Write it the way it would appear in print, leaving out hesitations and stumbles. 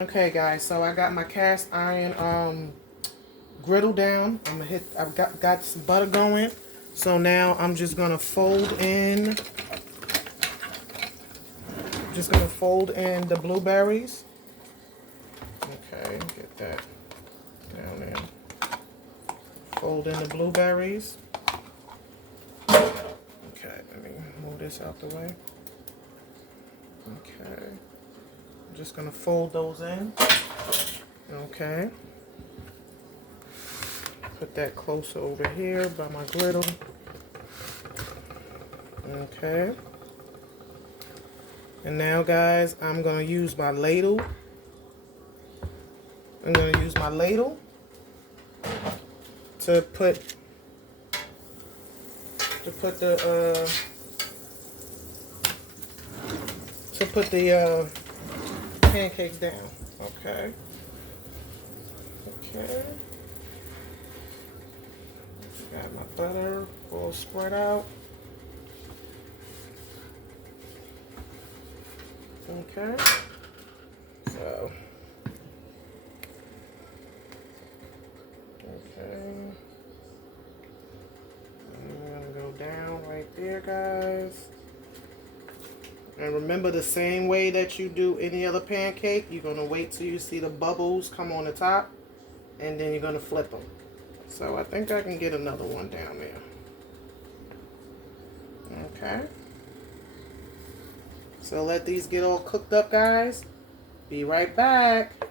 Okay guys, so I got my cast iron griddle down. I've got some butter going. So now I'm just gonna fold in the blueberries. Okay, get that down there. Fold in the blueberries. Okay, let me move this out the way. Okay. I'm just gonna fold those in. Okay. Put that closer over here by my griddle. Okay. And now guys, I'm gonna use my ladle. I'm gonna use my ladle to put the pancakes down. Okay. Okay. Got my butter all spread out. Okay. So. Okay. I'm gonna go down right there, guys. And remember, the same way that you do any other pancake, you're gonna wait till you see the bubbles come on the top, and then you're gonna flip them. So I think I can get another one down there. Okay. So let these get all cooked up, guys. Be right back.